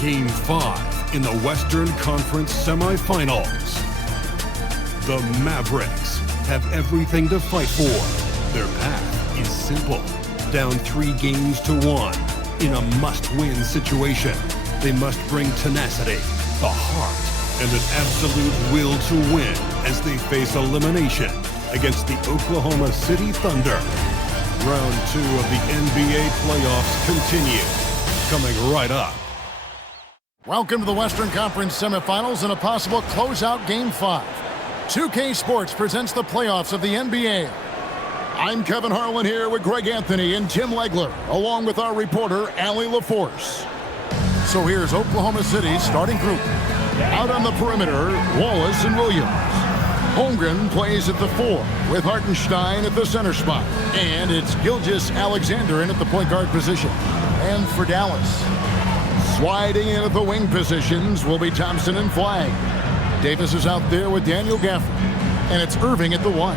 Game 5 in the Western Conference Semifinals. The Mavericks have everything to fight for. Their path is simple. Down 3 games to 1 in a must-win situation. They must bring tenacity, the heart, and an absolute will to win as they face elimination against the Oklahoma City Thunder. Round 2 of the NBA playoffs continue. Coming right up. Welcome to the Western Conference Semifinals and a possible closeout Game 5. 2K Sports presents the playoffs of the NBA. I'm Kevin Harlan here with Greg Anthony and Tim Legler, along with our reporter, Allie LaForce. So here's Oklahoma City's starting group. Out on the perimeter, Wallace and Williams. Holmgren plays at the 4, with Hartenstein at the center spot. And it's Gilgeous-Alexander in at the point guard position. And for Dallas, sliding in at the wing positions will be Thompson and Flagg. Davis is out there with Daniel Gafford. And it's Irving at the 1.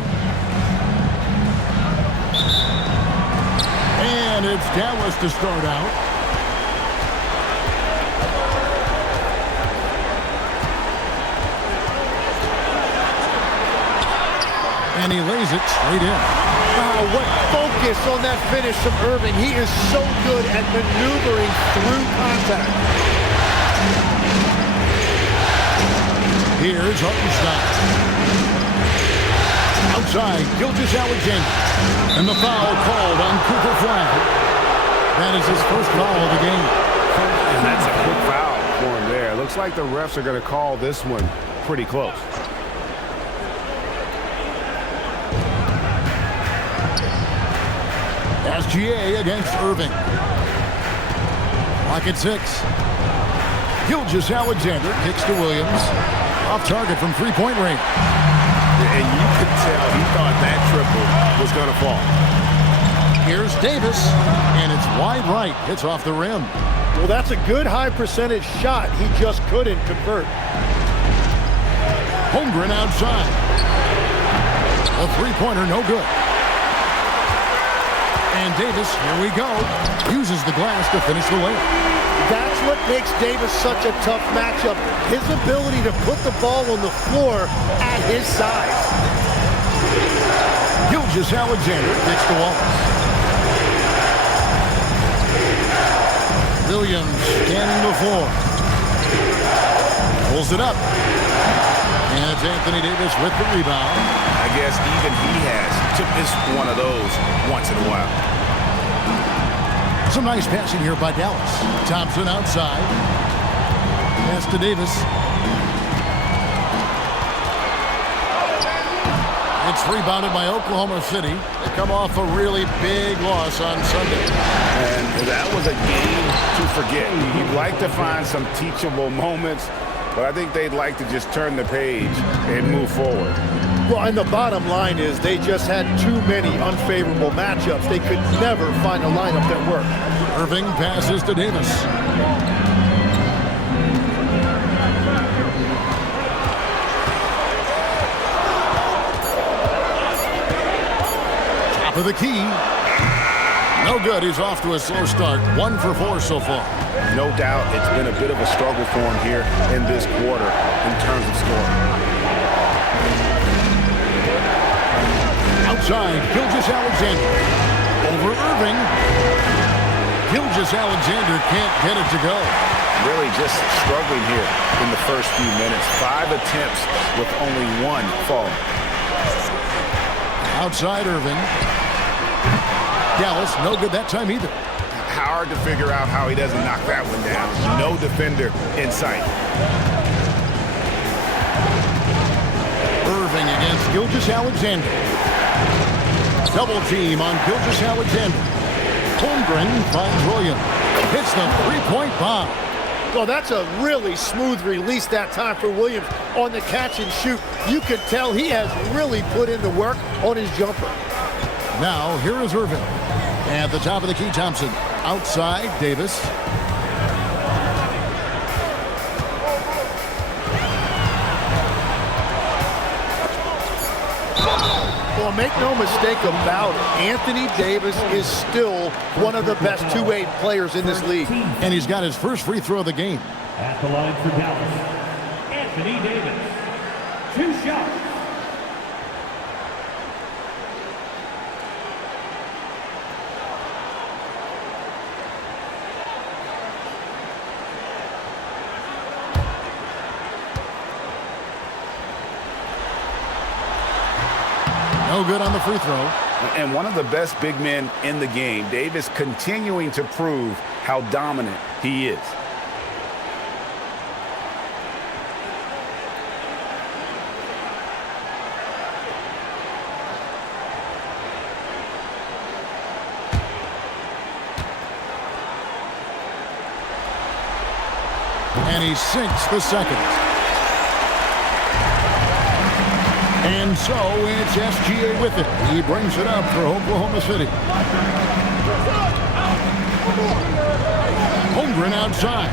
And it's Dallas to start out. And he lays it straight in. Wow, what focus on that finish from Irving. He is so good at maneuvering through contact. Here's Hartenstein. Outside, Gilgeous-Alexander. And the foul called on Cooper Flagg. That is his first foul of the game. And that's a quick foul for him there. Looks like the refs are going to call this one pretty close. SGA against Irving. Lock at 6. Gilgeous-Alexander kicks to Williams. Off target from three-point range. And you could tell he thought that triple was going to fall. Here's Davis, and it's wide right. Hits off the rim. Well, that's a good high percentage shot. He just couldn't convert. Holmgren outside. A three-pointer, no good. And Davis, here we go, uses the glass to finish the layup. That's what makes Davis such a tough matchup. His ability to put the ball on the floor at his size. Gilgeous-Alexander kicks to Wallace. Williams scanning the floor. Pulls it up. And it's Anthony Davis with the rebound. I guess even he has to miss one of those once in a while. Some nice passing here by Dallas. Thompson outside. Pass to Davis. It's rebounded by Oklahoma City. They come off a really big loss on Sunday. And that was a game to forget. You'd like to find some teachable moments, but I think they'd like to just turn the page and move forward. Well, and the bottom line is they just had too many unfavorable matchups. They could never find a lineup that worked. Irving passes to Davis. Top of the key. No good. He's off to a slow start. 1 for 4 so far. No doubt it's been a bit of a struggle for him here in this quarter in terms of scoring. Outside, Gilgeous-Alexander. Over Irving. Gilgeous-Alexander can't get it to go. Really just struggling here in the first few minutes. 5 attempts with only 1 falling. Outside Irving. Dallas, no good that time either. Hard to figure out how he doesn't knock that one down. No defender in sight. Irving against Gilgeous-Alexander. Double team on Gilgeous-Alexander. Holmgren finds Williams. Hits the three-point bomb. Well, that's a really smooth release that time for Williams on the catch and shoot. You could tell he has really put in the work on his jumper. Now, here is Irving. At the top of the key, Thompson. Outside, Davis. Well, Well, make no mistake about it, Anthony Davis is still one of the best two-way players in this league. And he's got his first free throw of the game. At the line for Dallas, Anthony Davis. 2 shots. No good on the free throw. And one of the best big men in the game, Davis continuing to prove how dominant he is. And he sinks the second. And so it's SGA with it. He brings it up for Oklahoma City. Holmgren outside.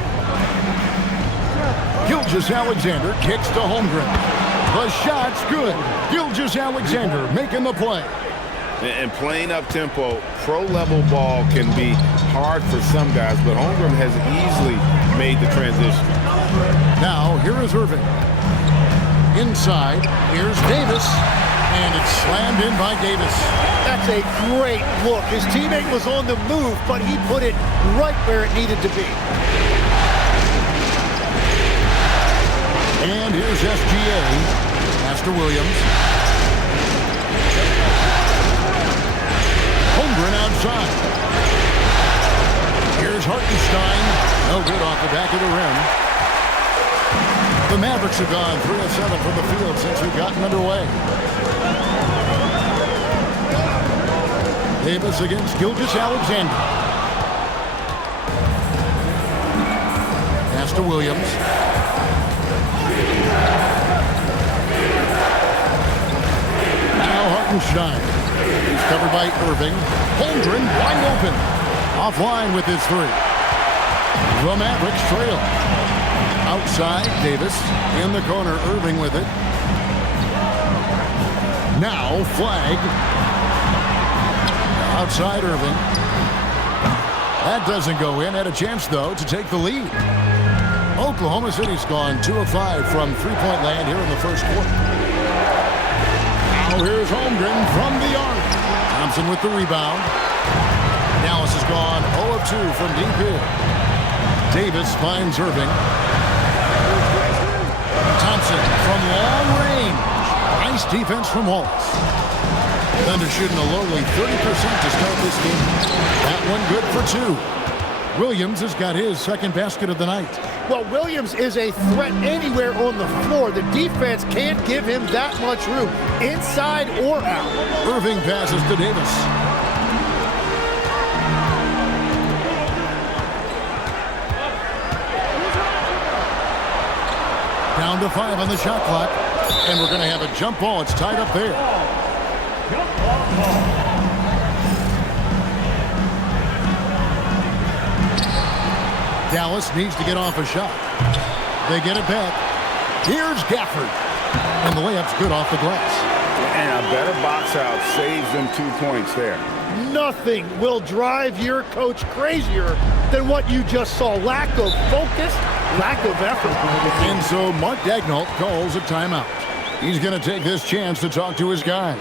Gilgeous-Alexander kicks to Holmgren. The shot's good. Gilgeous-Alexander making the play. And playing up-tempo, pro-level ball can be hard for some guys, but Holmgren has easily made the transition. Now, here is Irving. Inside, here's Davis, and it's slammed in by Davis. That's a great look. His teammate was on the move, but he put it right where it needed to be. And here's SGA. Pass to Williams. Holmgren outside. Here's Hartenstein. No good off the back of the rim. The Mavericks have gone 3 of 7 from the field since we've gotten underway. Davis against Gilgeous-Alexander. Pass to Williams. Now Hartenstein. He's covered by Irving. Holmgren wide open. Offline with his 3. The Mavericks trail. Outside, Davis. In the corner, Irving with it. Now, flag. Outside, Irving. That doesn't go in. Had a chance, though, to take the lead. Oklahoma City's gone 2 of 5 from three-point land here in the first quarter. Now here's Holmgren from the arc. Thompson with the rebound. Dallas has gone 0 of 2 from deep here. Davis finds Irving. Thompson from long range. Nice defense from Wallace. Thunder shooting a lowly 30% to start this game. That one good for 2. Williams has got his second basket of the night. Well, Williams is a threat anywhere on the floor. The defense can't give him that much room, inside or out. Irving passes to Davis. Down to 5 on the shot clock. And we're going to have a jump ball. It's tied up there. Dallas needs to get off a shot. They get it back. Here's Gafford. And the layup's good off the glass. And a better box out saves them 2 points there. Nothing will drive your coach crazier than what you just saw. Lack of focus, lack of effort. And so Mark Daigneault calls a timeout. He's going to take this chance to talk to his guy.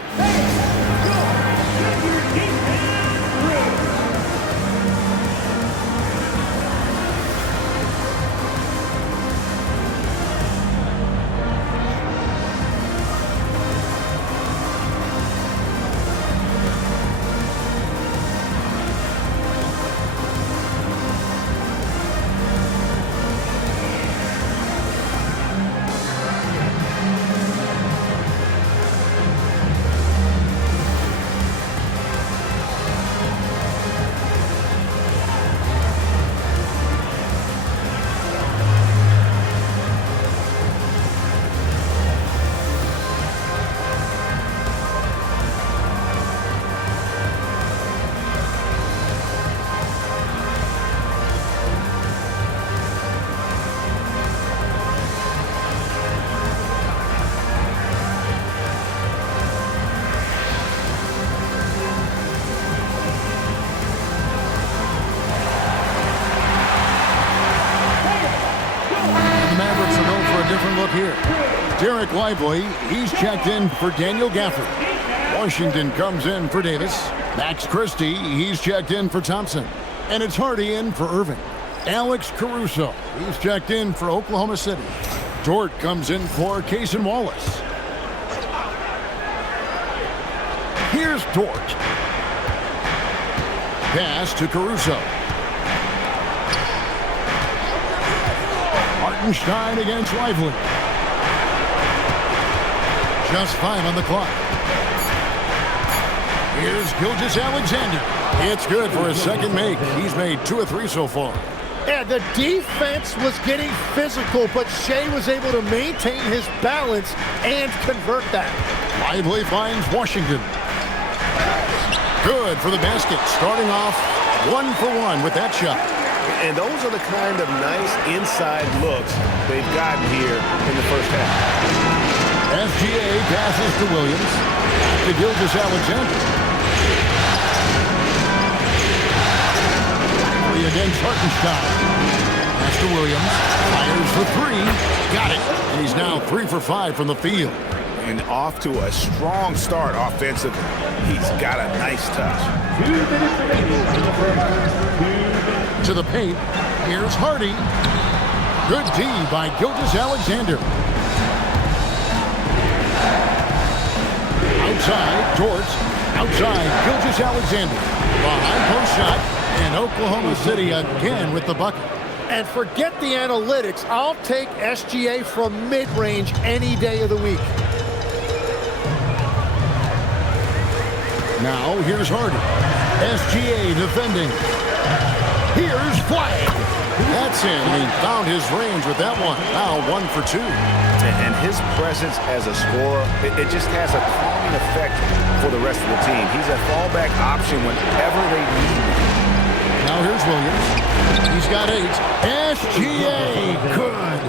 here. Derek Lively, he's checked in for Daniel Gafford. Washington comes in for Davis. Max Christie, he's checked in for Thompson. And it's Hardy in for Irving. Alex Caruso, he's checked in for Oklahoma City. Dort comes in for Cason Wallace. Here's Dort. Pass to Caruso. Hartenstein against Lively. Just 5 on the clock. Here's Gilgeous-Alexander. It's good for his second make. He's made 2 of 3 so far. Yeah, the defense was getting physical, but Shea was able to maintain his balance and convert that. Lively finds Washington. Good for the basket. Starting off 1 for 1 with that shot. And those are the kind of nice inside looks they've gotten here in the first half. SGA passes to Williams. To Gilgeous-Alexander. Against Hartenstein. Pass to Williams. Fires for 3. Got it. And he's now 3 for 5 from the field. And off to a strong start offensively. He's got a nice touch. 2 minutes remaining in the first. 2 minutes. To the paint. Here's Hardy. Good D by Gilgeous-Alexander. Outside, Dort. Outside, Gilgeous-Alexander. Behind post shot. And Oklahoma City again with the bucket. And forget the analytics. I'll take SGA from mid-range any day of the week. Now here's Hardy. SGA defending. Here's Flag. That's in. He found his range with that one. Now 1 for 2. And his presence as a scorer, it just has a calming effect for the rest of the team. He's a fallback option whenever they need him. Now here's Williams. He's got 8. SGA, good.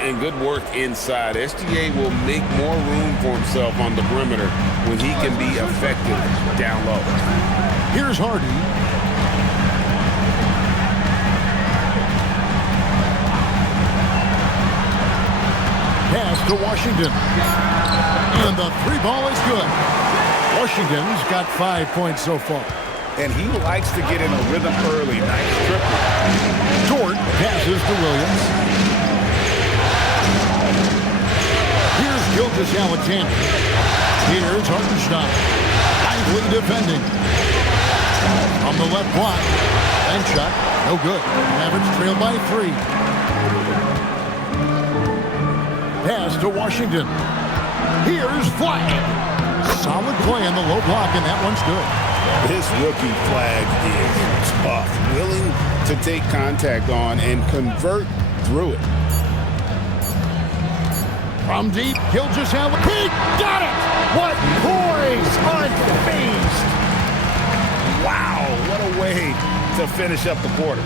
And good work inside. SGA will make more room for himself on the perimeter when he can be effective down low. Here's Hardy. Pass to Washington. And the 3 ball is good. Washington's got 5 points so far. And he likes to get in a rhythm early. Nice triple. Dort passes to Williams. Here's Gilgeous-Alexander. Here's Hartenstein. Lively defending. On the left block. And shot. No good. Mavericks trail by 3. Pass to Washington. Here's Flag. Solid play on the low block, and that one's good. This rookie Flag is tough, willing to take contact on and convert through it. From deep, Gilgeous-Alexander. He got it! What poise, unfazed. Wow, what a way to finish up the quarter.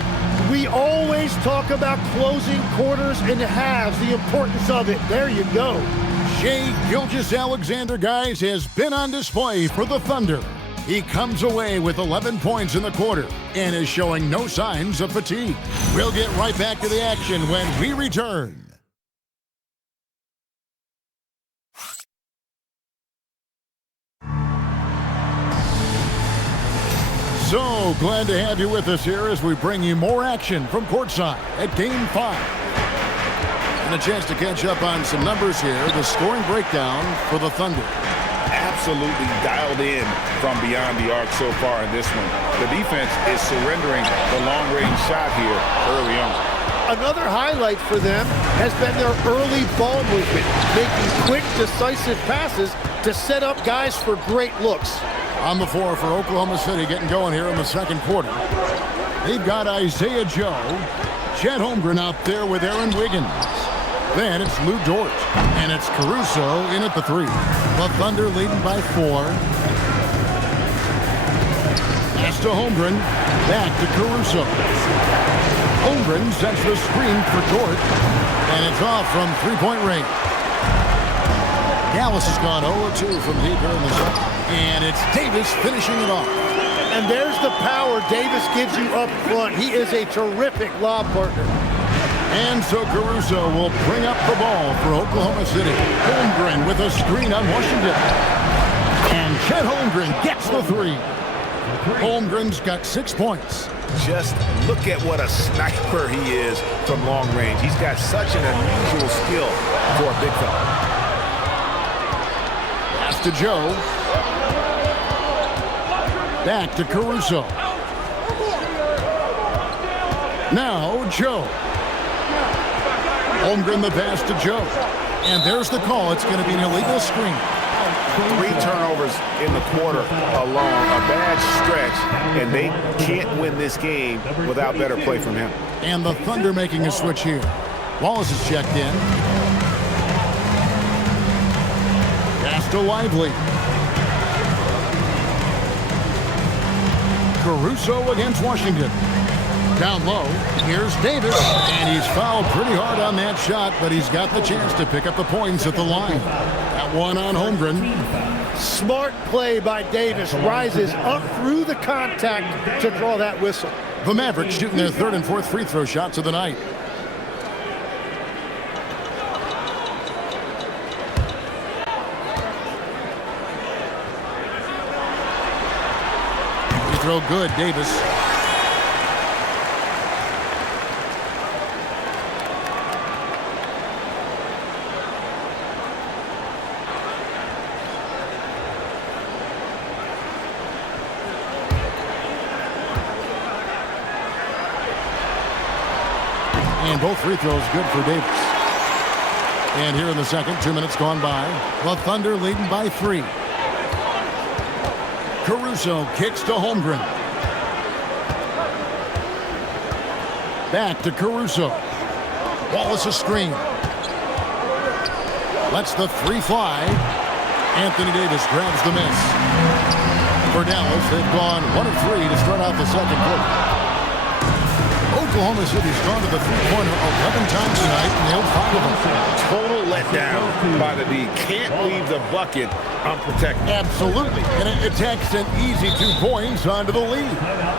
We always talk about closing quarters and halves, the importance of it. There you go. Shai Gilgeous-Alexander, guys, has been on display for the Thunder. He comes away with 11 points in the quarter and is showing no signs of fatigue. We'll get right back to the action when we return. So glad to have you with us here as we bring you more action from courtside at Game 5. And a chance to catch up on some numbers here. The scoring breakdown for the Thunder. Absolutely dialed in from beyond the arc so far in this one. The defense is surrendering the long-range shot here early on. Another highlight for them has been their early ball movement, making quick, decisive passes to set up guys for great looks. On the floor for Oklahoma City, getting going here in the second quarter. They've got Isaiah Joe, Chet Holmgren out there with Aaron Wiggins. Then it's Lou Dort, and it's Caruso in at the 3. The Thunder leading by 4. Pass to Holmgren, back to Caruso. Holmgren sets the screen for Dort, and it's off from three-point range. Dallas has gone 0-2 from deep here in the second, and it's Davis finishing it off. And there's the power Davis gives you up front. He is a terrific lob partner. And so Caruso will bring up the ball for Oklahoma City. Holmgren with a screen on Washington. And Chet Holmgren gets the three. Holmgren's got 6 points. Just look at what a sniper he is from long range. He's got such an unusual skill for a big fella. Pass to Joe. Back to Caruso. Now Joe. Holmgren the pass to Joe. And there's the call. It's going to be an illegal screen. 3 turnovers in the quarter alone. A bad stretch, and they can't win this game without better play from him. And the Thunder making a switch here. Wallace is checked in. Pass to Lively. Caruso against Washington. Down low, here's Davis, and he's fouled pretty hard on that shot, but he's got the chance to pick up the points at the line. That one on Holmgren. Smart play by Davis. Rises up through the contact to draw that whistle. The Mavericks shooting their 3rd and 4th free throw shots of the night. Free throw good, Davis. And both free throws good for Davis. And here in the second, 2 minutes gone by. The Thunder leading by 3. Caruso kicks to Holmgren. Back to Caruso. Wallace a screen. Lets the 3 fly. Anthony Davis grabs the miss. For Dallas, they've gone 1 of 3 to start out the second quarter. Oklahoma City's gone to the three-pointer 11 times tonight, and nailed 5 of them. Total letdown by the D. Can't leave the bucket unprotected. Absolutely. And it takes an easy 2 points onto the lead.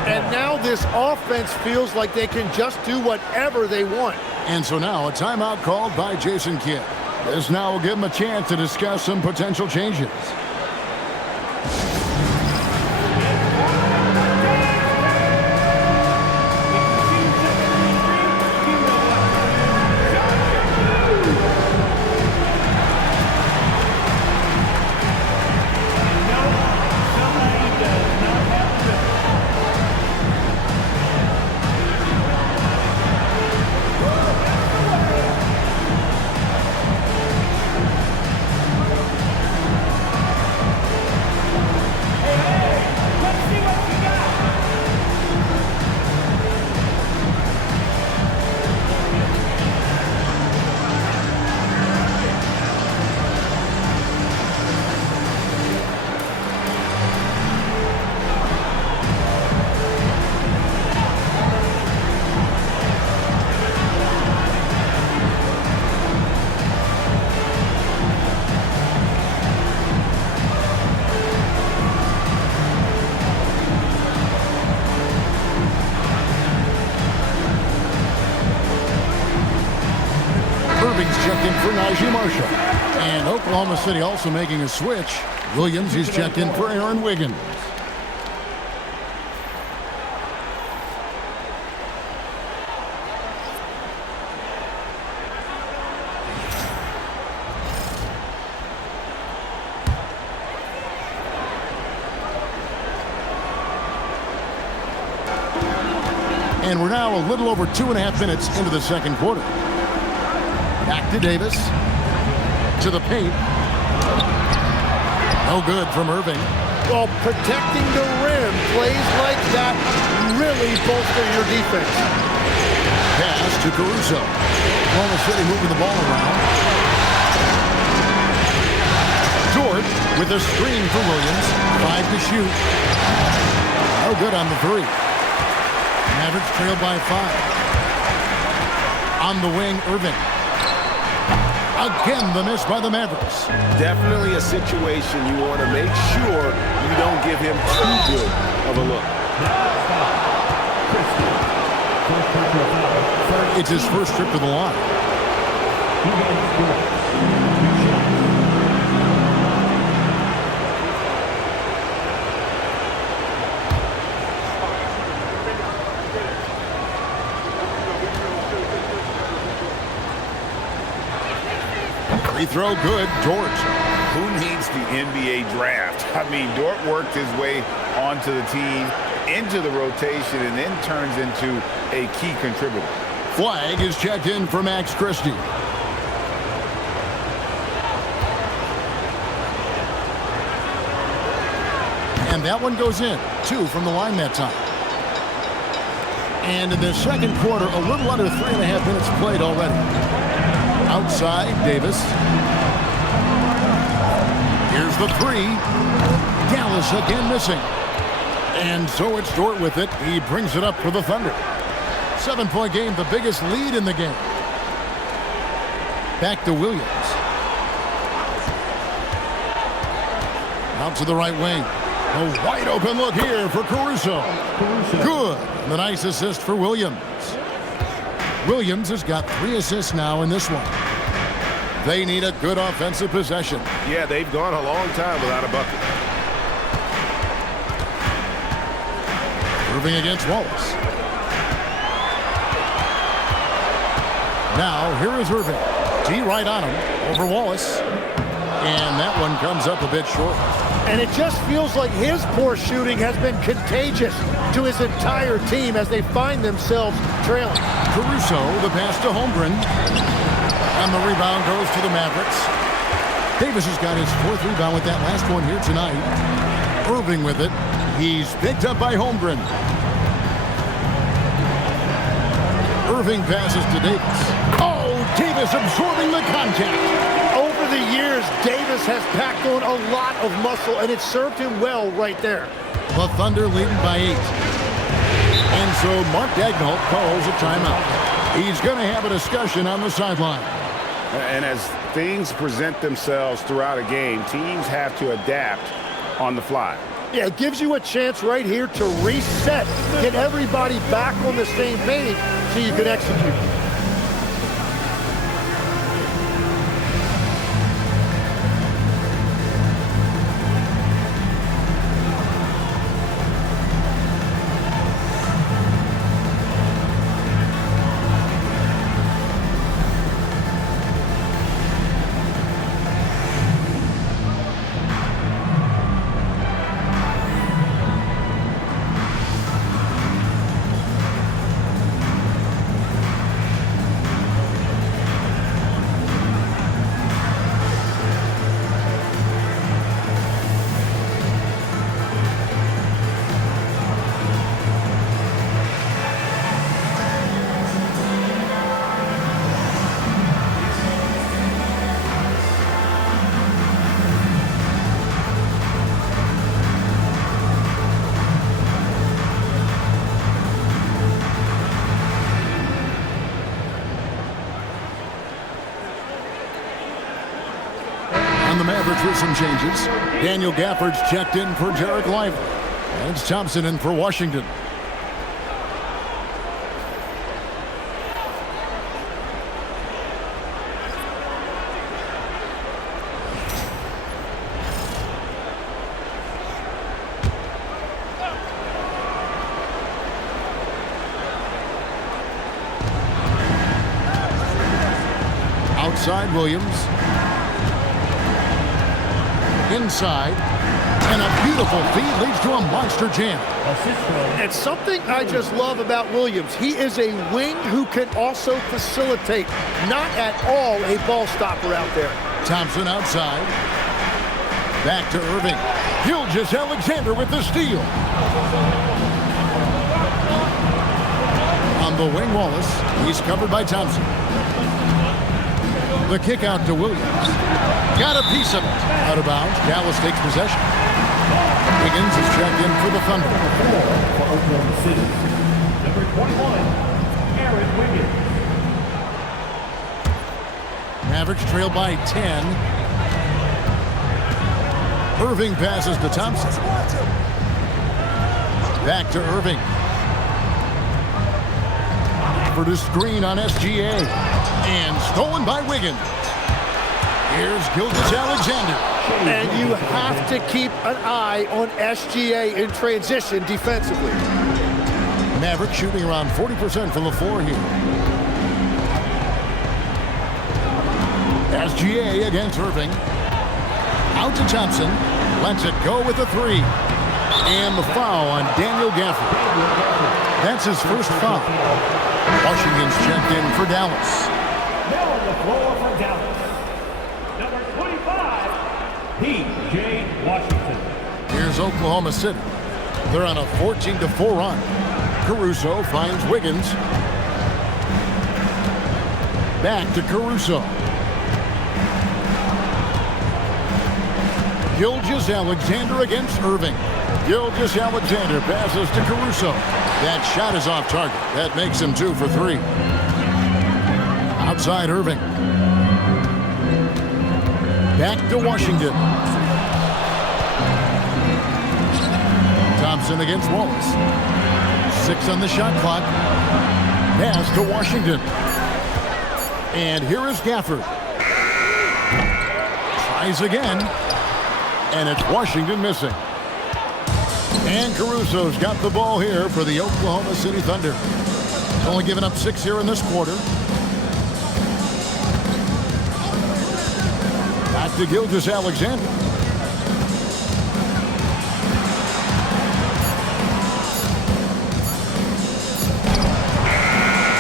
And now this offense feels like they can just do whatever they want. And so now a timeout called by Jason Kidd. This now will give him a chance to discuss some potential changes. And Oklahoma City also making a switch. Williams, he's checked in for Aaron Wiggins. And we're now a little over 2.5 minutes into the second quarter. Back to Davis. To the paint. No good from Irving. Well, protecting the rim, plays like that really bolster your defense. Pass to Caruso. Oklahoma City moving the ball around. George with a screen for Williams. 5 to shoot. No good on the 3. Mavericks trailed by 5. On the wing, Irving. Again, the miss by the Mavericks. Definitely a situation you want to make sure you don't give him too good of a look. It's his first trip to the line. He has scored 2 shots. Free throw good, George. Who needs the NBA draft? I mean, Dort worked his way onto the team, into the rotation, and then turns into a key contributor. Flag is checked in for Max Christie. And that one goes in. 2 from the line that time. And in the second quarter, a little under 3.5 minutes played already. Outside, Davis. Here's the 3. Dallas again missing. And so it's Dort with it. He brings it up for the Thunder. 7-point game, the biggest lead in the game. Back to Williams. Out to the right wing. A wide open look here for Caruso. Good. And a nice assist for Williams. Williams has got 3 assists now in this one. They need a good offensive possession. Yeah, they've gone a long time without a bucket. Irving against Wallace. Now, here is Irving. T right on him over Wallace. And that one comes up a bit short. And it just feels like his poor shooting has been contagious to his entire team as they find themselves trailing. Caruso, the pass to Holmgren. And the rebound goes to the Mavericks. Davis has got his 4th rebound with that last one here tonight. Irving with it. He's picked up by Holmgren. Irving passes to Davis. Oh, Davis absorbing the contact. Over the years, Davis has packed on a lot of muscle, and it served him well right there. The Thunder leading by 8. And so Mark Daigneault calls a timeout. He's going to have a discussion on the sideline. And as things present themselves throughout a game, teams have to adapt on the fly. Yeah, it gives you a chance right here to reset, get everybody back on the same page so you can execute. The Mavericks with some changes. Daniel Gafford's checked in for Jarek Lively. And it's Thompson in for Washington. Outside Williams. Inside, and a beautiful feed leads to a monster jam. And something I just love about Williams, he is a wing who can also facilitate, not at all a ball stopper out there. Thompson outside. Back to Irving. Gilgeous-Alexander with the steal. On the wing, Wallace. He's covered by Thompson. The kick out to Williams. Got a piece of it. Out of bounds. Dallas takes possession. Higgins is checked in for the Thunder. For Oklahoma City, number 21, Aaron Wiggins. Mavericks trail by 10. Irving passes to Thompson. Back to Irving. Gafford is screen on SGA. And stolen by Wiggins. Here's Gilgeous-Alexander. And you have to keep an eye on SGA in transition defensively. Mavericks shooting around 40% from the floor here. SGA against Irving. Out to Thompson. Lets it go with a three. And the foul on Daniel Gafford. That's his first foul. Washington's checked in for Dallas. Now on the floor for Dallas, number 25, P.J. Washington. Here's Oklahoma City. They're on a 14-4 run. Caruso finds Wiggins. Back to Caruso. Gilgeous-Alexander against Irving. Gilgeous-Alexander passes to Caruso. That shot is off target. That makes him 2 for 3. Outside Irving. Back to Washington. Thompson against Wallace. 6 on the shot clock. Pass to Washington. And here is Gafford. Tries again. And it's Washington missing. And Caruso's got the ball here for the Oklahoma City Thunder. Only given up 6 here in this quarter. Back to Gilgeous-Alexander.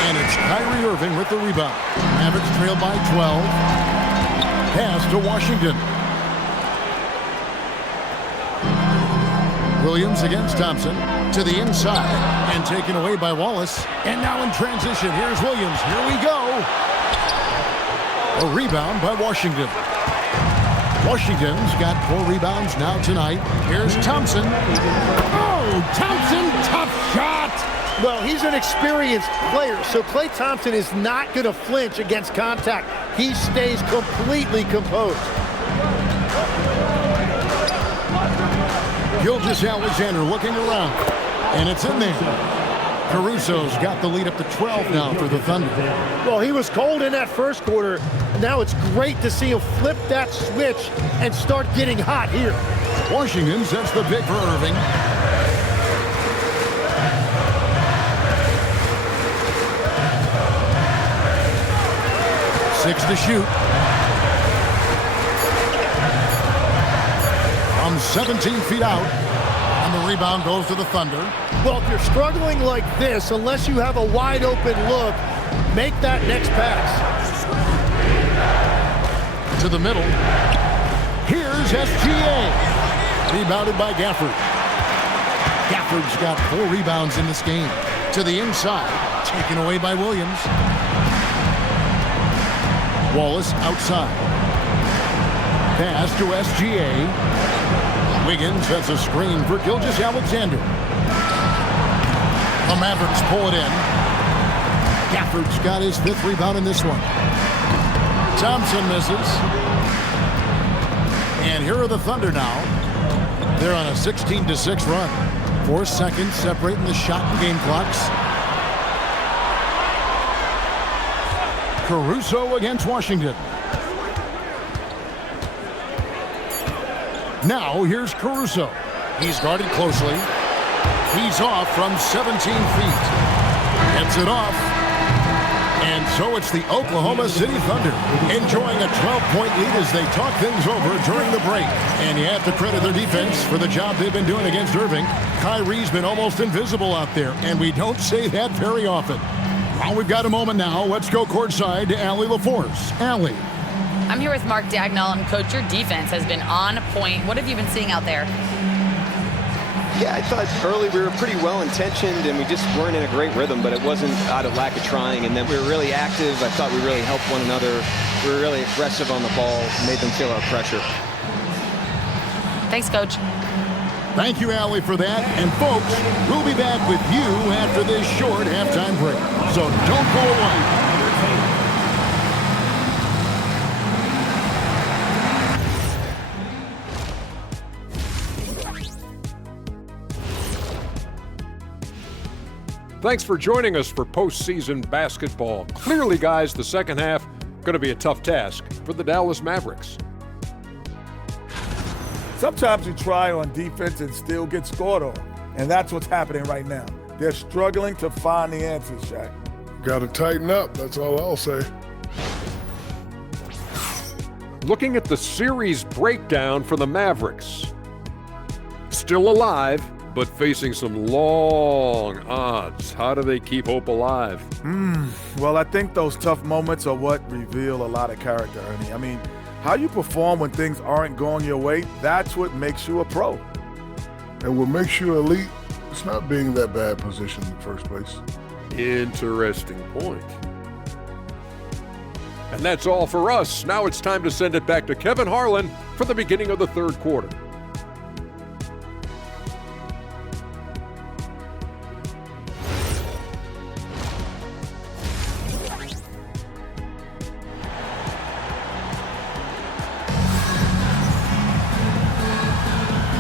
And it's Kyrie Irving with the rebound. Mavericks trail by 12. Pass to Washington. Williams against Thompson to the inside and taken away by Wallace. And now in transition, here's Williams. Here we go. A rebound by Washington. Washington's got 4 rebounds now tonight. Here's Thompson. Oh, Thompson, tough shot. Well, he's an experienced player, so Klay Thompson is not going to flinch against contact. He stays completely composed. Gilgeous-Alexander looking around, and it's in there. Caruso's got the lead up to 12 now for the Thunder. Well, he was cold in that first quarter. Now it's great to see him flip that switch and start getting hot here. Washington sets the pick for Irving. Six to shoot. From 17 feet out. And the rebound goes to the Thunder. Well, if you're struggling like this, unless you have a wide open look, make that next pass. To the middle. Here's SGA. Rebounded by Gafford. Gafford's got 4 rebounds in this game. To the inside. Taken away by Williams. Wallace outside. Pass to SGA. Wiggins sets a screen for Gilgeous-Alexander. The Mavericks pull it in. Gafford's got his 5th rebound in this one. Thompson misses. And here are the Thunder now. They're on a 16-6 run. 4 seconds separating the shot and game clocks. Caruso against Washington. Now here's Caruso. He's guarded closely. He's off from 17 feet. Gets it off. And so it's the Oklahoma City Thunder enjoying a 12-point lead as they talk things over during the break. And you have to credit their defense for the job they've been doing against Irving. Kyrie's been almost invisible out there, and we don't say that very often. Well, we've got a moment now. Let's go courtside to Allie LaForce. Allie. I'm here with Mark Dagnall, and Coach, your defense has been on point. What have you been seeing out there? Yeah, I thought early we were pretty well-intentioned, and we just weren't in a great rhythm, but it wasn't out of lack of trying. And then we were really active. I thought we really helped one another. We were really aggressive on the ball, made them feel our pressure. Thanks, Coach. Thank you, Allie, for that. And, folks, we'll be back with you after this short halftime break. So don't go away. Thanks for joining us for postseason basketball. Clearly, guys, the second half going to be a tough task for the Dallas Mavericks. Sometimes you try on defense and still get scored on, and that's what's happening right now. They're struggling to find the answers, Shaq. Got to tighten up, that's all I'll say. Looking at the series breakdown for the Mavericks. Still alive, but facing some long odds. How do they keep hope alive? Well, I think those tough moments are what reveal a lot of character, Ernie. I mean, how you perform when things aren't going your way, that's what makes you a pro. And what makes you elite, it's not being in that bad position in the first place. Interesting point. And that's all for us. Now it's time to send it back to Kevin Harlan for the beginning of the third quarter.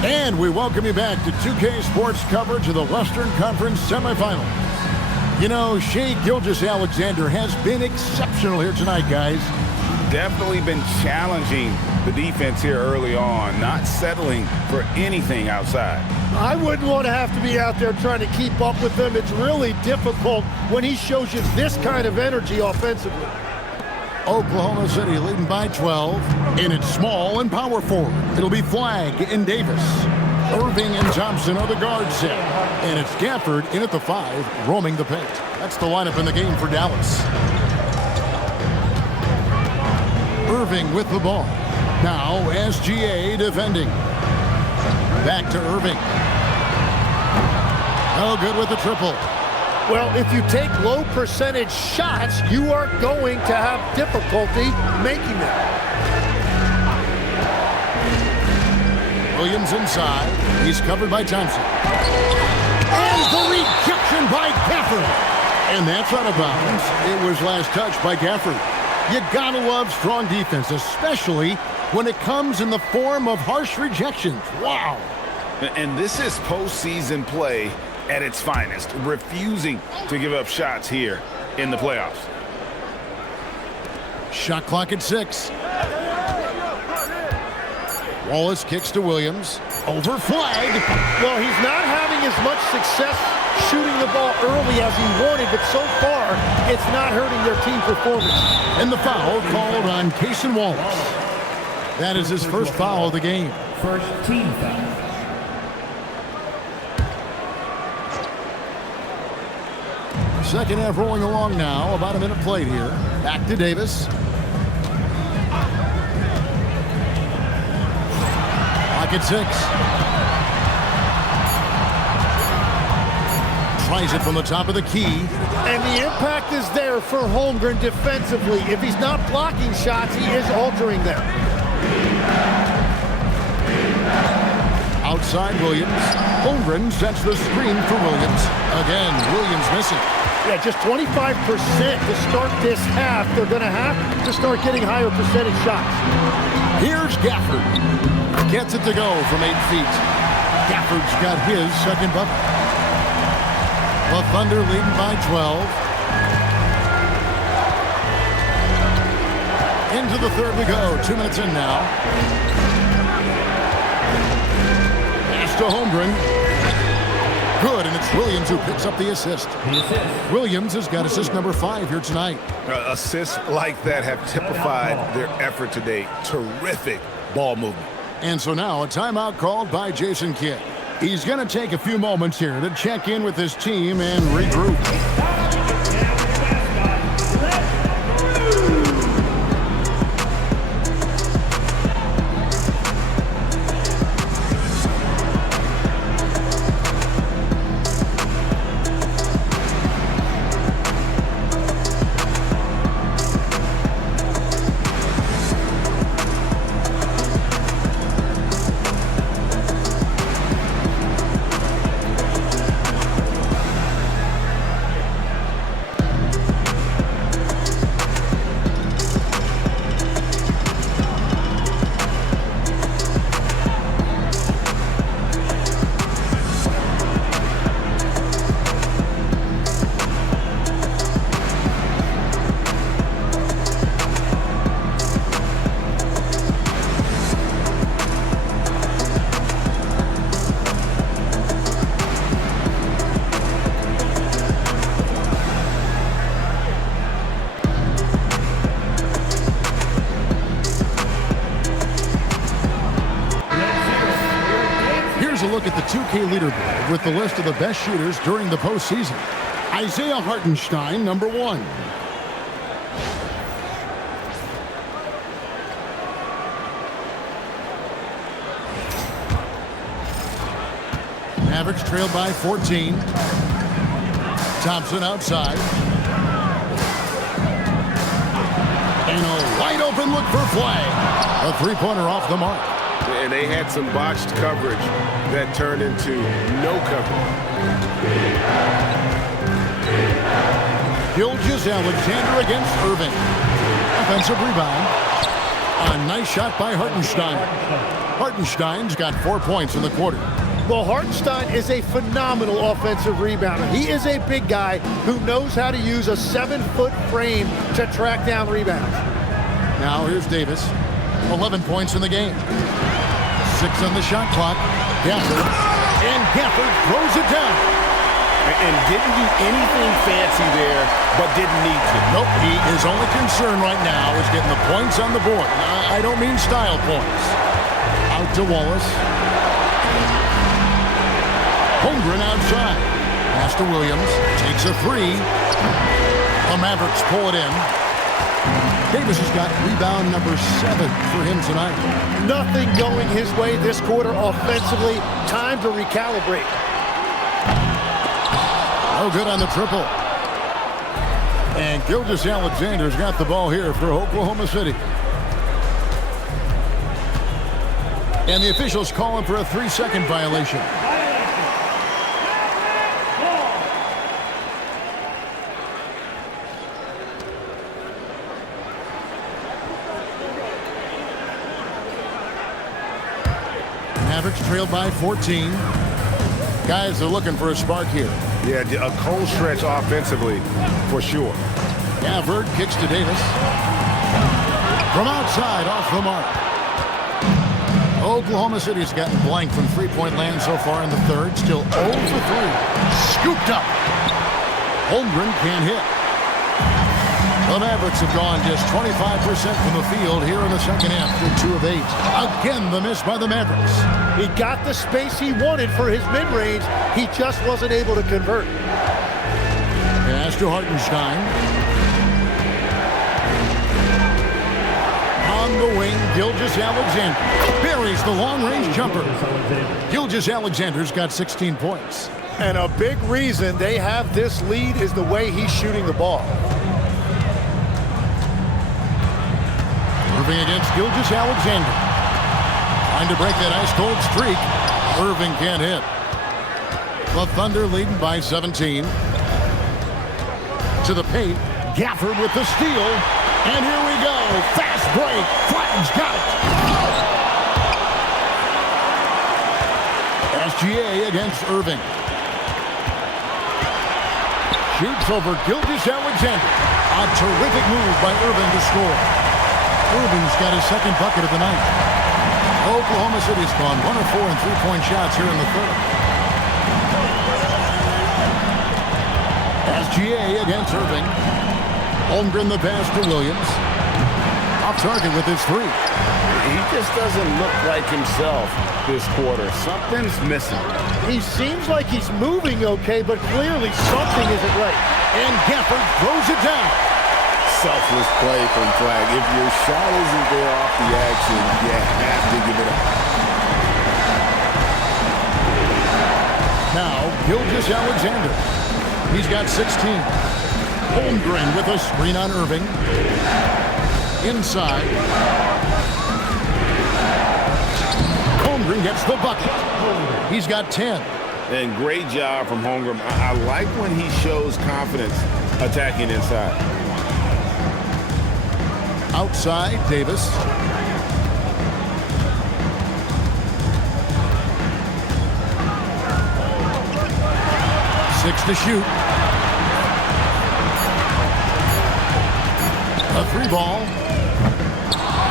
And we welcome you back to 2K Sports coverage of the Western Conference Semifinals. You know, Shai Gilgeous-Alexander has been exceptional here tonight, guys. Definitely been challenging the defense here early on, not settling for anything outside. I wouldn't want to have to be out there trying to keep up with them. It's really difficult when he shows you this kind of energy offensively. Oklahoma City leading by 12. And it's small and power forward. It'll be Flagg and Davis. Irving and Thompson are the guard set. And it's Gafford in at the 5, roaming the paint. That's the lineup in the game for Dallas. Irving with the ball. Now SGA defending. Back to Irving. No good with the triple. Well, if you take low percentage shots, you are going to have difficulty making them. Williams inside. He's covered by Thompson. And the rejection by Gafford. And that's out of bounds. It was last touched by Gafford. You gotta love strong defense, especially when it comes in the form of harsh rejections. Wow. And this is postseason play at its finest, refusing to give up shots here in the playoffs. Shot clock at 6. Wallace kicks to Williams. Over Flagg. Well, he's not having as much success shooting the ball early as he wanted, but so far, it's not hurting their team performance. And the foul called on Jayson Wallace. That is his first foul of the game. First team foul. Second half rolling along now. About a minute played here. Back to Davis. Clock at 6. Tries it from the top of the key. And the impact is there for Holmgren defensively. If he's not blocking shots, he is altering them. Outside Williams. Holmgren sets the screen for Williams. Again, Williams missing. Yeah, just 25% to start this half. They're going to have to start getting higher percentage shots. Here's Gafford. Gets it to go from 8 feet. Gafford's got his second bucket. The Thunder leading by 12. Into the third we go. 2 minutes in now. Pass to Holmgren. Good, and it's Williams who picks up the assist. Williams has got assist number 5 here tonight. Assists like that have typified their effort today. Terrific ball movement. And so now a timeout called by Jason Kidd. He's going to take a few moments here to check in with his team and regroup. 5 with the list of the best shooters during the postseason. Isaiah Hartenstein, number 1. Mavericks trailed by 14. Thompson outside. And a wide open look for Flay. A three-pointer off the mark. And they had some botched coverage that turned into no coverage. Gilgeous-Alexander against Irving. Offensive rebound. A nice shot by Hartenstein. Hartenstein's got 4 points in the quarter. Well, Hartenstein is a phenomenal offensive rebounder. He is a big guy who knows how to use a 7-foot frame to track down rebounds. Now here's Davis. 11 points in the game. 6 on the shot clock. Gafford. And Gafford throws it down. And didn't do anything fancy there, but didn't need to. Nope. His only concern right now is getting the points on the board. I don't mean style points. Out to Wallace. Holmgren outside. Pass to Williams. Takes a 3. The Mavericks pull it in. Davis has got rebound number 7 for him tonight. Nothing going his way this quarter offensively. Time to recalibrate. No good on the triple. And Gilgeous-Alexander's got the ball here for Oklahoma City. And the officials call him for a 3-second violation. Mavericks trailed by 14. Guys are looking for a spark here. Yeah, a cold stretch offensively, for sure. Gafford kicks to Davis. From outside, off the mark. Oklahoma City's gotten blank from three-point land so far in the third. Still 0 for 3. Scooped up. Holmgren can't hit. The Mavericks have gone just 25% from the field here in the second half through 2 of 8. Again, the miss by the Mavericks. He got the space he wanted for his mid-range. He just wasn't able to convert. Pass to Hartenstein. On the wing, Gilgeous-Alexander buries the long-range jumper. Gilgeous-Alexander's got 16 points. And a big reason they have this lead is the way he's shooting the ball. Irving against Gilgeous-Alexander. Trying to break that ice-cold streak. Irving can't hit. The Thunder leading by 17. To the paint. Gafford with the steal. And here we go. Fast break. Flatten's got it. SGA against Irving. Shoots over Gilgeous-Alexander. A terrific move by Irving to score. Irving's got his second bucket of the night. Oklahoma City's gone 1 of 4 in three-point shots here in the third. SGA against Irving. Holmgren the pass to Williams. Off target with his 3. He just doesn't look like himself this quarter. Something's missing. He seems like he's moving okay, but clearly something isn't right. And Gafford throws it down. Selfless play from Flag. If your shot isn't there off the action, you have to give it up. Now, Gilgeous-Alexander. He's got 16. Holmgren with a screen on Irving. Inside. Holmgren gets the bucket. He's got 10. And great job from Holmgren. I like when he shows confidence attacking inside. Outside, Davis. Six to shoot. A 3-ball.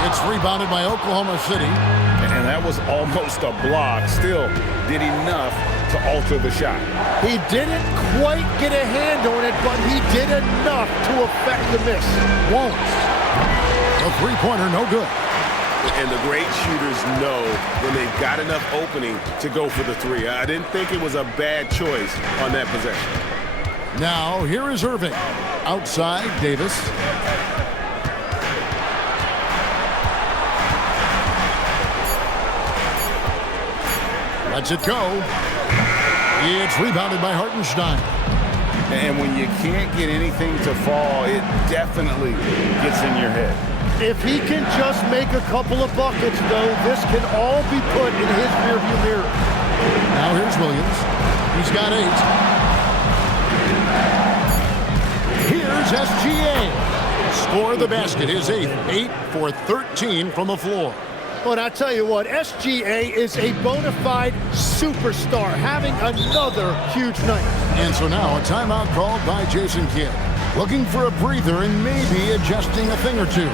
It's rebounded by Oklahoma City. And that was almost a block. Still did enough to alter the shot. He didn't quite get a hand on it, but he did enough to affect the miss. Wallace. A three-pointer, no good. And the great shooters know when they've got enough opening to go for the three. I didn't think it was a bad choice on that possession. Now, here is Irving. Outside, Davis. Lets it go. It's rebounded by Hartenstein. And when you can't get anything to fall, it definitely gets in your head. If he can just make a couple of buckets, though, this can all be put in his rearview mirror. Now here's Williams. He's got 8. Here's SGA. Score the basket, his 8th. 8 for 13 from the floor. But I tell you what, SGA is a bona fide superstar, having another huge night. And so now a timeout called by Jason Kidd. Looking for a breather and maybe adjusting a thing or two.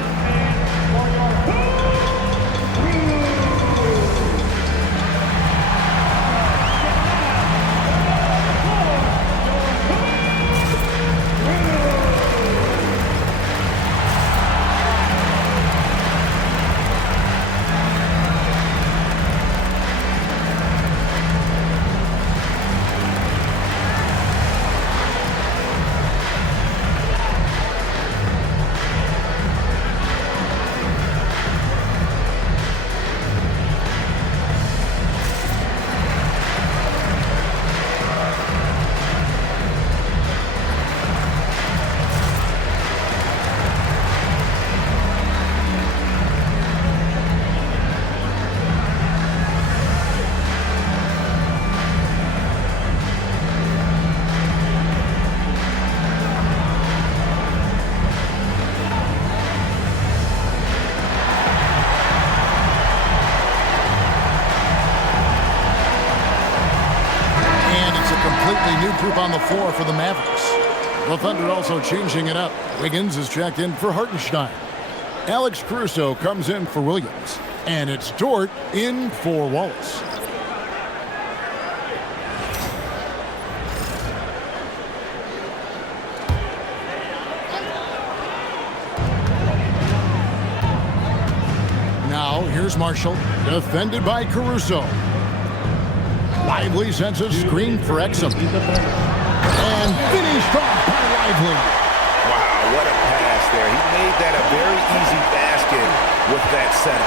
New group on the floor for the Mavericks. The Thunder also changing it up. Wiggins is checked in for Hartenstein. Alex Caruso comes in for Williams. And it's Dort in for Wallace. Now here's Marshall, defended by Caruso. Lively sends a screen for Exum. And finished off by Lively. Wow, what a pass there. He made that a very easy basket with that setup.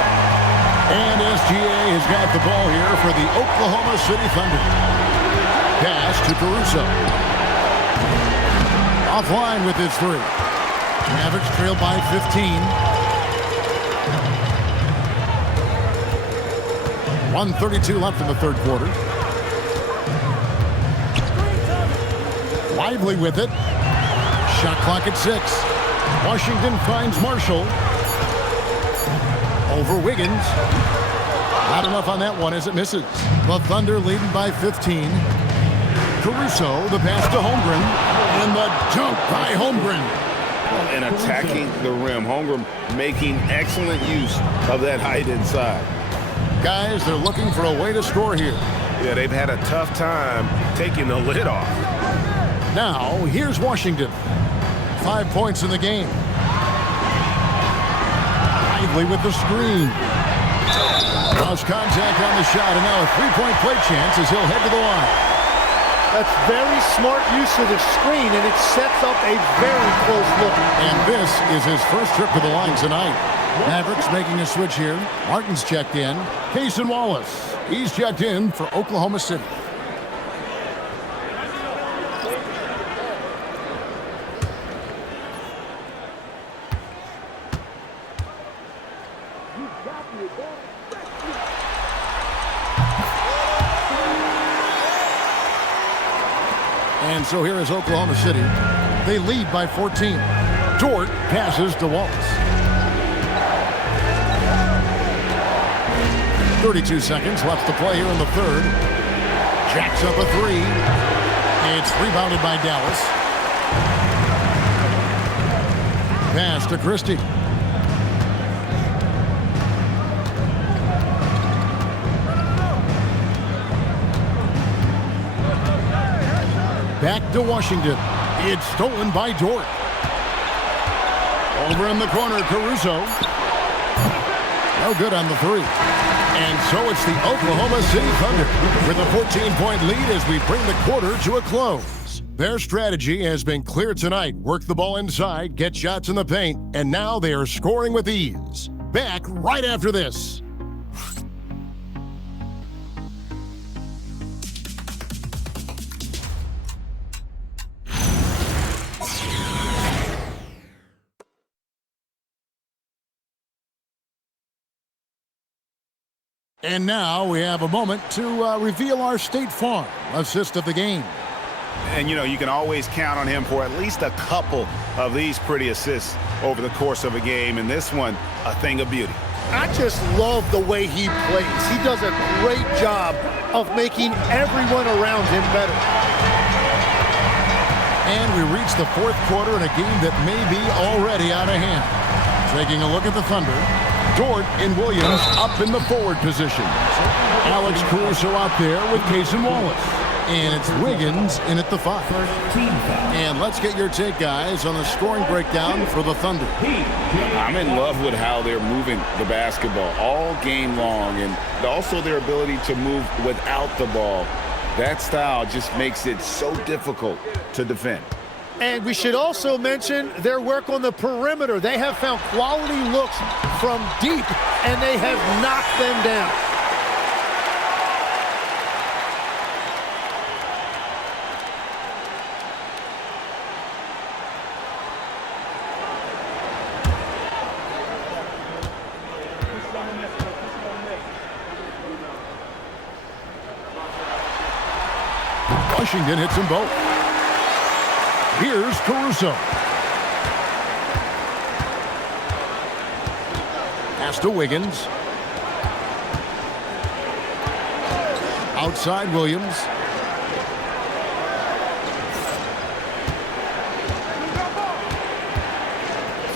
And SGA has got the ball here for the Oklahoma City Thunder. Pass to Caruso. Offline with his 3. Mavericks trail by 15. 1:32 left in the third quarter. Lively with it. Shot clock at 6. Washington finds Marshall. Over Wiggins. Not enough on that one as it misses. The Thunder leading by 15. Caruso, the pass to Holmgren. And the dunk by Holmgren. And attacking the rim. Holmgren making excellent use of that height inside. Guys, they're looking for a way to score here. Yeah, they've had a tough time taking the lid off. Now, here's Washington. 5 points in the game. Lively with the screen. Lost contact on the shot, and now a three-point play chance as he'll head to the line. That's very smart use of the screen, and it sets up a very close look. And this is his first trip to the line tonight. Mavericks making a switch here. Martin's checked in. Payson Wallace. He's checked in for Oklahoma City. And so here is Oklahoma City. They lead by 14. Dort passes to Wallace. 32 seconds left to play here in the third. Jacks up a 3. It's rebounded by Dallas. Pass to Christie. Back to Washington. It's stolen by Dort. Over in the corner, Caruso. No good on the three. And so it's the Oklahoma City Thunder with a 14-point lead as we bring the quarter to a close. Their strategy has been clear tonight. Work the ball inside, get shots in the paint, and now they are scoring with ease. Back right after this. And now we have a moment to reveal our State Farm assist of the game. And, you know, you can always count on him for at least a couple of these pretty assists over the course of a game. And this one, a thing of beauty. I just love the way he plays. He does a great job of making everyone around him better. And we reach the fourth quarter in a game that may be already out of hand. Taking a look at the Thunder. Dort and Williams up in the forward position. Alex Caruso out there with Cason Wallace. And it's Wiggins in at the 5. And let's get your take, guys, on the scoring breakdown for the Thunder. I'm in love with how they're moving the basketball all game long, and also their ability to move without the ball. That style just makes it so difficult to defend. And we should also mention their work on the perimeter. They have found quality looks from deep, and they have knocked them down. Washington hits them both. Here's Caruso. Pass to Wiggins. Outside Williams.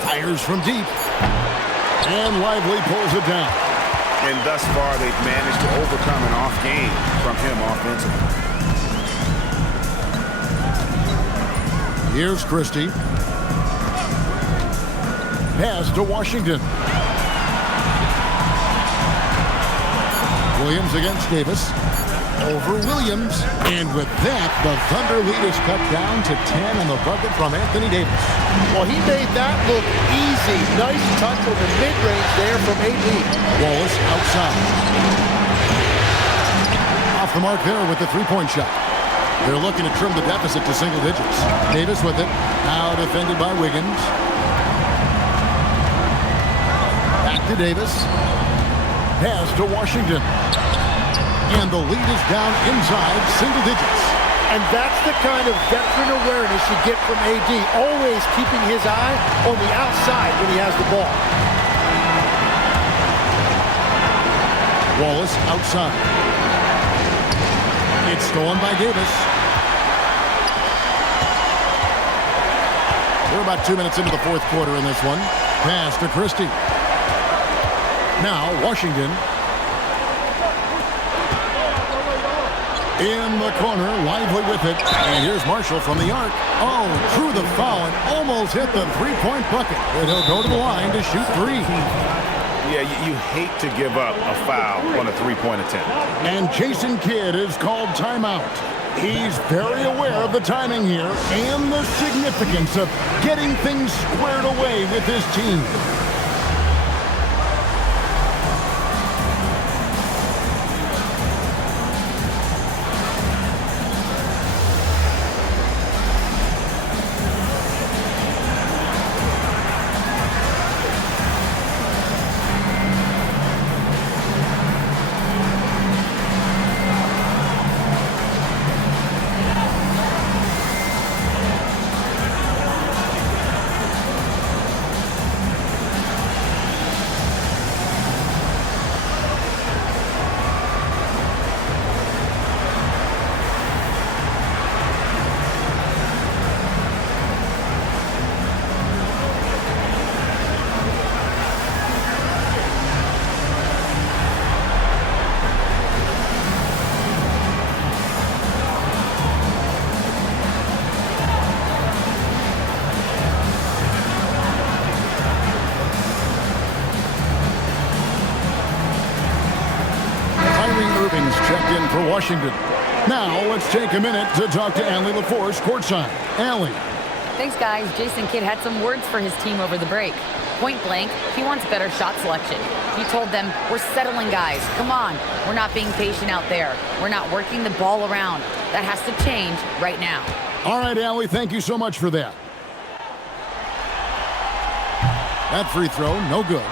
Fires from deep. And Lively pulls it down. And thus far, they've managed to overcome an off game from him offensively. Here's Christie. Pass to Washington. Williams against Davis. Over Williams. And with that, the Thunder lead is cut down to 10 on the bucket from Anthony Davis. Well, he made that look easy. Nice touch on the mid-range there from AD. Wallace outside. Off the mark there with the three-point shot. They're looking to trim the deficit to single digits. Davis with it. Now defended by Wiggins. Back to Davis. Pass to Washington. And the lead is down inside single digits. And that's the kind of veteran awareness you get from AD. Always keeping his eye on the outside when he has the ball. Wallace outside. It's stolen by Davis. We're about 2 minutes into the fourth quarter in this one. Pass to Christie. Now Washington. In the corner, Lively with it. And here's Marshall from the arc. Oh, through the foul and almost hit the three-point bucket. And he'll go to the line to shoot three. Yeah, you hate to give up a foul on a three-point attempt. And Jason Kidd is called timeout. He's very aware of the timing here and the significance of getting things squared away with his team. Washington. Now let's take a minute to talk to Allie LaForce courtside. Allie. Thanks, guys. Jason Kidd had some words for his team over the break. Point blank, he wants better shot selection. He told them, we're settling, guys. Come on. We're not being patient out there. We're not working the ball around. That has to change right now. All right, Allie, thank you so much for that. That free throw, no good.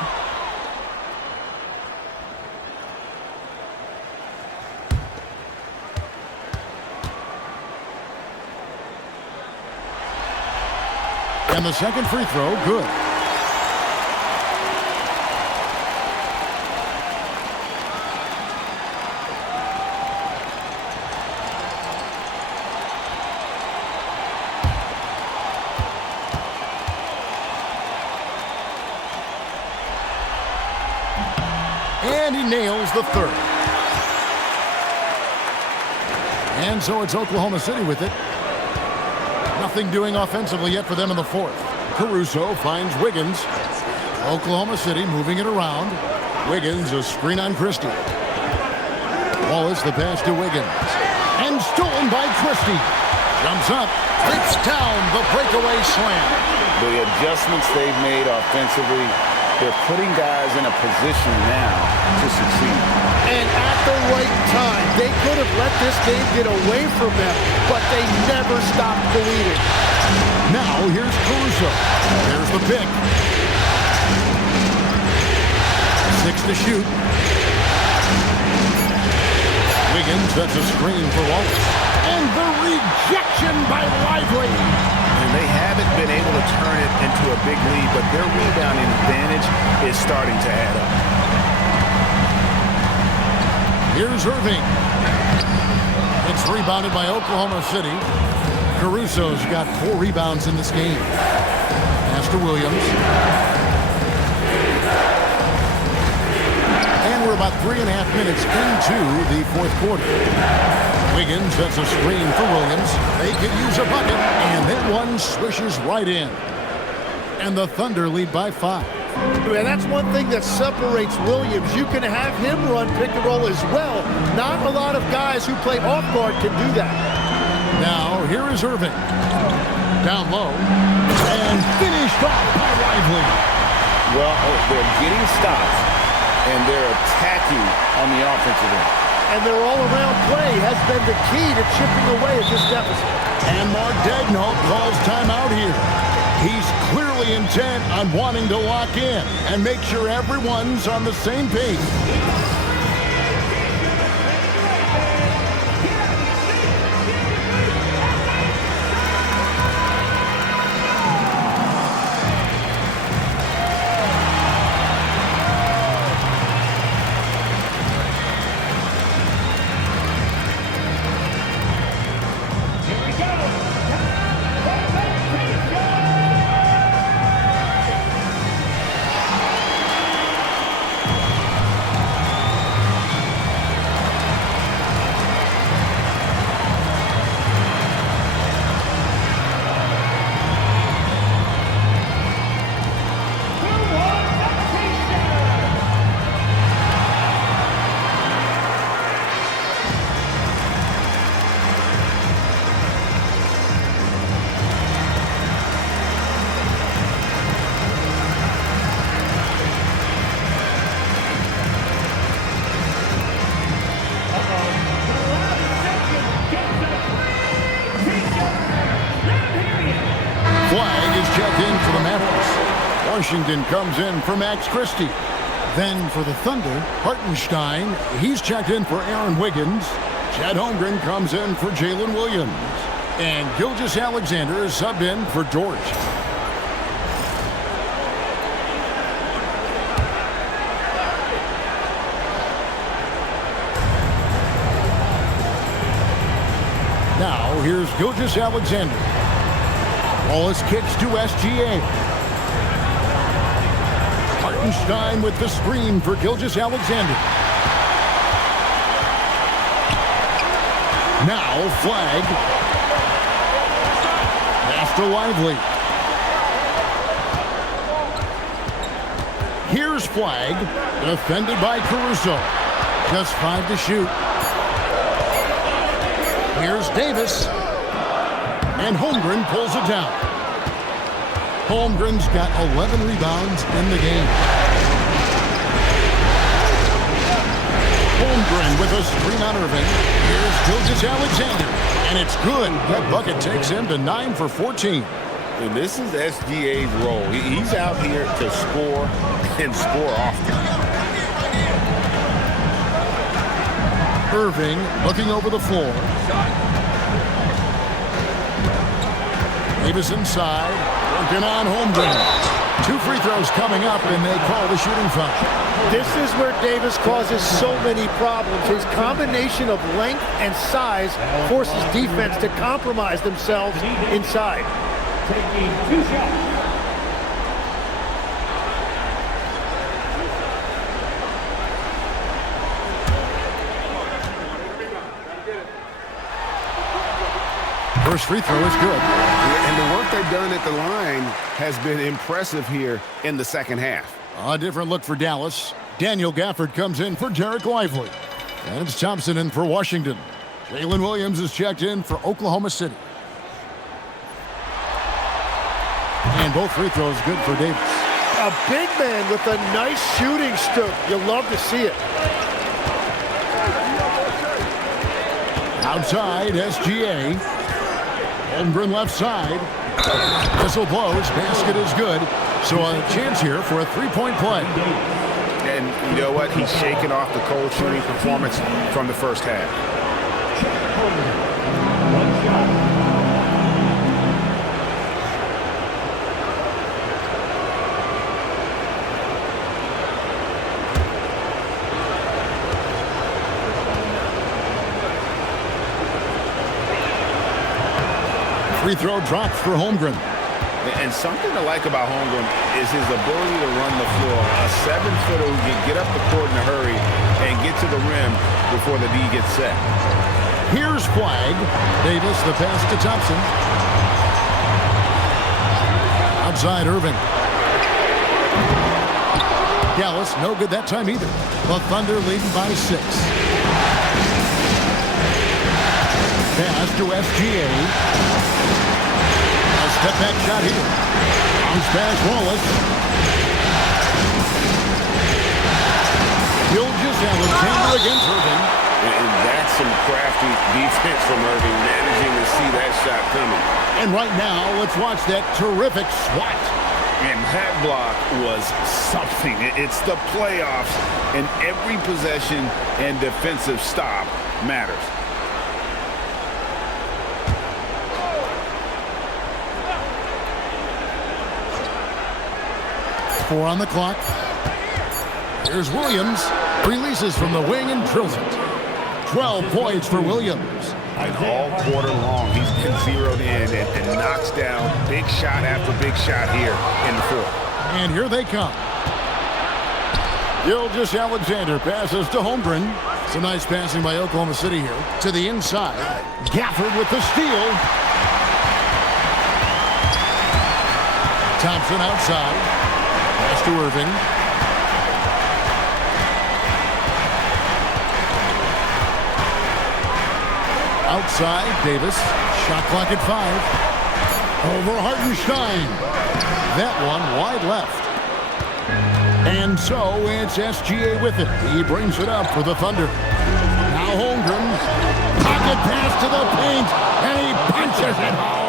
And the second free throw, good. And he nails the third. And so it's Oklahoma City with it. Nothing doing offensively yet for them in the fourth. Caruso finds Wiggins. Oklahoma City moving it around. Wiggins, a screen on Christie. Wallace, the pass to Wiggins. And stolen by Christie. Jumps up, leaps down the breakaway slam. The adjustments they've made offensively, they're putting guys in a position now to succeed. And at the right time, they could have let this game get away from them, but they never stopped believing. Now here's Caruso. There's the pick. 6 to shoot. Wiggins sets a screen for Wallace. And the rejection by Lively. And they haven't been able to turn it into a big lead, but their rebounding advantage is starting to add up. Here's Irving. It's rebounded by Oklahoma City. Caruso's got 4 rebounds in this game. Pass to Williams. And we're about 3.5 minutes into the fourth quarter. Wiggins sets a screen for Williams. They could use a bucket, and that one swishes right in. And the Thunder lead by 5. And that's one thing that separates Williams. You can have him run pick and roll as well. Not a lot of guys who play off guard can do that. Now, here is Irving. Down low. And finished off by Lively. Well, they're getting stops, and they're attacking on the offensive end. And their all-around play has been the key to chipping away at this deficit. And Mark Daigneault calls timeout here. He's clearly intent on wanting to lock in and make sure everyone's on the same page. Flag is checked in for the Mavericks. Washington comes in for Max Christie. Then for the Thunder, Hartenstein, he's checked in for Aaron Wiggins. Chet Holmgren comes in for Jalen Williams. And Gilgeous-Alexander is subbed in for George. Now, here's Gilgeous-Alexander. Wallace kicks to SGA. Hartenstein with the screen for Gilgeous-Alexander. Now, flag. Pass to Lively. Here's flag. Defended by Caruso. Just 5 to shoot. Here's Davis. And Holmgren pulls it down. Holmgren's got 11 rebounds in the game. Holmgren with a screen on Irving. Here's Gilgeous-Alexander. And it's good. That bucket takes him to 9 for 14. And this is SGA's role. He's out here to score and score often. Irving looking over the floor. Davis inside. Working on Holmgren. 2 free throws coming up, and they call the shooting foul. This is where Davis causes so many problems. His combination of length and size forces defense to compromise themselves inside. Taking 2 shots. First free throw is good. And the work they've done at the line has been impressive here in the second half. A different look for Dallas. Daniel Gafford comes in for Derek Lively. And it's Thompson in for Washington. Jalen Williams is checked in for Oklahoma City. And both free throws good for Davis. A big man with a nice shooting stroke. You'll love to see it. Outside, SGA. Holmgren left side. Whistle blows. Basket is good. So a chance here for a three-point play. And you know what? He's shaking off the cold shooting performance from the first half. Free throw dropped for Holmgren. And something to like about Holmgren is his ability to run the floor. A 7-footer who can get up the court in a hurry and get to the rim before the D gets set. Here's Flag. Davis, the pass to Thompson. Outside, Irving. Dallas, no good that time either. The Thunder leading by 6. Pass to SGA. Step back shot here. Bounce pass Wallace. Gilgeous-Alexander against Irving. And that's some crafty defense from Irving, managing to see that shot coming. And right now, let's watch that terrific swat. And that block was something. It's the playoffs, and every possession and defensive stop matters. Four on the clock. Here's Williams. Releases from the wing and drills it. 12 points for Williams. And all quarter long, he's been zeroed in and knocks down big shot after big shot here in the fourth. And here they come. Gilgeous-Alexander passes to Holmgren. Some nice passing by Oklahoma City here. To the inside. Gafford with the steal. Thompson outside. Pass to Irving. Outside, Davis. Shot clock at 5. Over Hartenstein. That one wide left. And so it's SGA with it. He brings it up for the Thunder. Now Holmgren. Pocket pass to the paint. And he punches it home.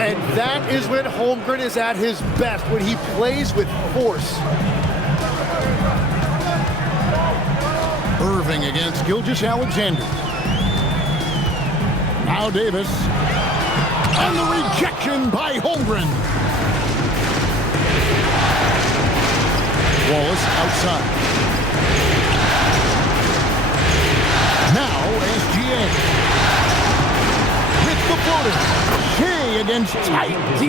And that is when Holmgren is at his best, when he plays with force. Irving against Gilgeous-Alexander. Now Davis. And the rejection by Holmgren. Wallace outside. Now SGA. With the floater. Shea against tight D.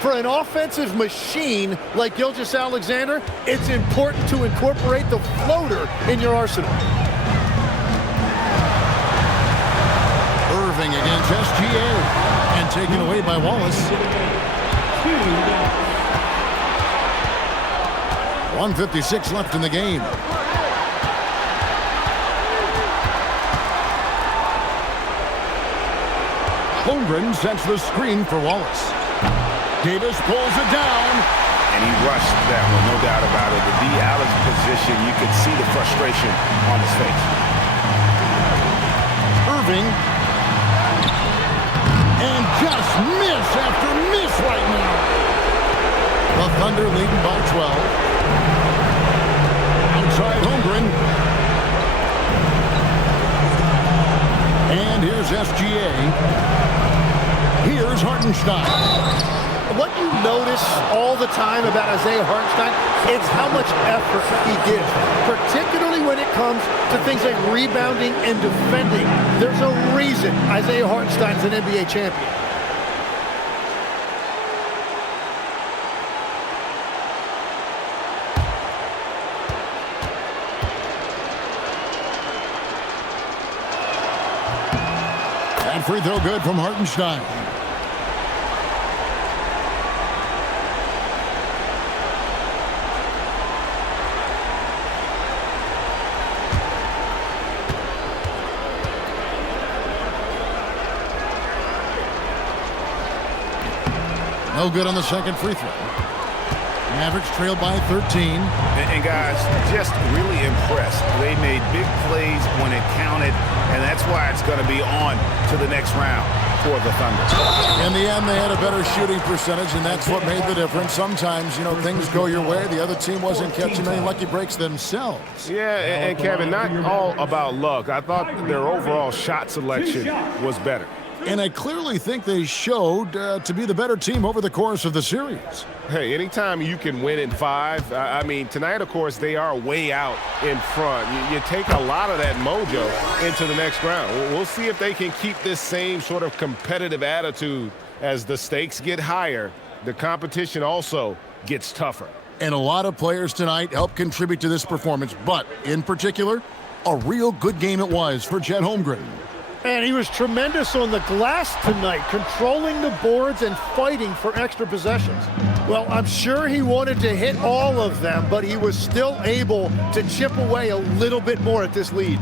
For an offensive machine like Gilgeous-Alexander, it's important to incorporate the floater in your arsenal. Irving against SGA. And taken away by Wallace. 1:56 left in the game. Holmgren sets the screen for Wallace. Davis pulls it down. And he rushed that one, no doubt about it. To be out of position, you could see the frustration on his face. Irving. And just miss after miss right now. The Thunder leading by 12. Outside Holmgren. And here's SGA. Here's Hartenstein. What you notice all the time about Isaiah Hartenstein, it's how much effort he gives, particularly when it comes to things like rebounding and defending. There's a reason Isaiah Hartenstein's an NBA champion. And free throw good from Hartenstein. No good on the second free throw. Mavericks trailed by 13. And guys, just really impressed. They made big plays when it counted, and that's why it's going to be on to the next round for the Thunder. In the end, they had a better shooting percentage, and that's what made the difference. Sometimes, you know, things go your way. The other team wasn't catching many lucky breaks themselves. Yeah, and Kevin, not all about luck. I thought their overall shot selection was better. And I clearly think they showed to be the better team over the course of the series. Hey, anytime you can win in 5, I mean, tonight, of course, they are way out in front. You take a lot of that mojo into the next round. We'll see if they can keep this same sort of competitive attitude as the stakes get higher. The competition also gets tougher. And a lot of players tonight helped contribute to this performance, but in particular, a real good game it was for Chet Holmgren. And he was tremendous on the glass tonight, controlling the boards and fighting for extra possessions. Well, I'm sure he wanted to hit all of them, but he was still able to chip away a little bit more at this lead.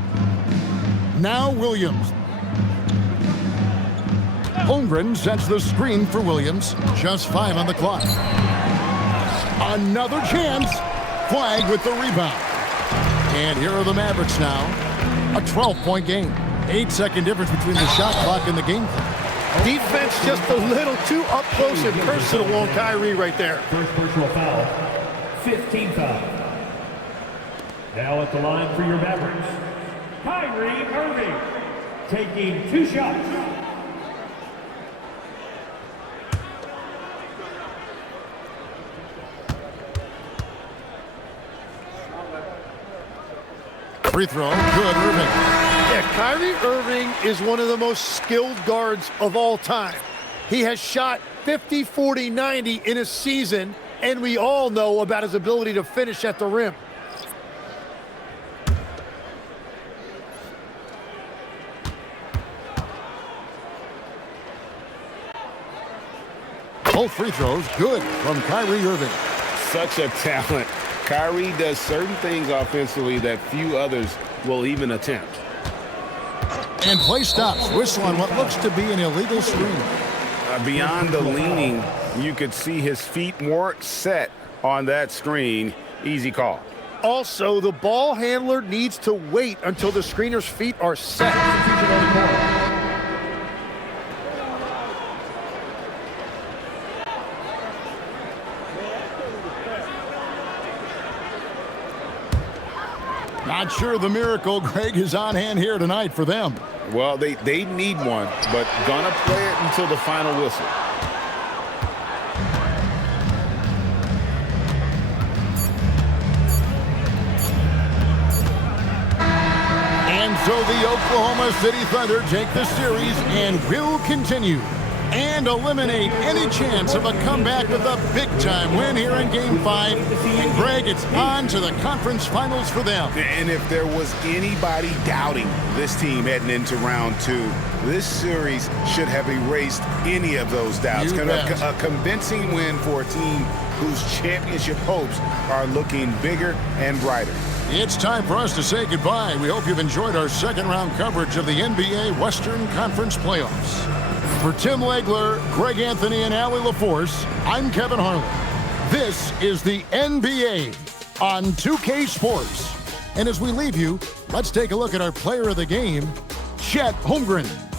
Now Williams. Holmgren sets the screen for Williams. Just 5 on the clock. Another chance. Flag with the rebound. And here are the Mavericks now. A 12-point game. 8-second difference between the shot clock and the game clock. Defense just a little too up close and personal on Kyrie right there. First personal foul, 15 foul. Now at the line for your Mavericks, Kyrie Irving, taking 2 shots. Free throw, good, Irving. Yeah, Kyrie Irving is one of the most skilled guards of all time. He has shot 50, 40, 90 in a season, and we all know about his ability to finish at the rim. Both free throws, good from Kyrie Irving. Such a talent. Kyrie does certain things offensively that few others will even attempt. And play stops. Whistle on what looks to be an illegal screen. Beyond the leaning, you could see his feet weren't set on that screen. Easy call. Also, the ball handler needs to wait until the screener's feet are set. Not sure the miracle, Greg, is on hand here tonight for them. Well, they need one, but gonna play it until the final whistle. And so the Oklahoma City Thunder take the series and will continue and eliminate any chance of a comeback with a big-time win here in Game 5. And, Greg, it's on to the conference finals for them. And if there was anybody doubting this team heading into round 2, this series should have erased any of those doubts. A convincing win for a team whose championship hopes are looking bigger and brighter. It's time for us to say goodbye. We hope you've enjoyed our second-round coverage of the NBA Western Conference Playoffs. For Tim Legler, Greg Anthony, and Allie LaForce, I'm Kevin Harlan. This is the NBA on 2K Sports. And as we leave you, let's take a look at our player of the game, Chet Holmgren.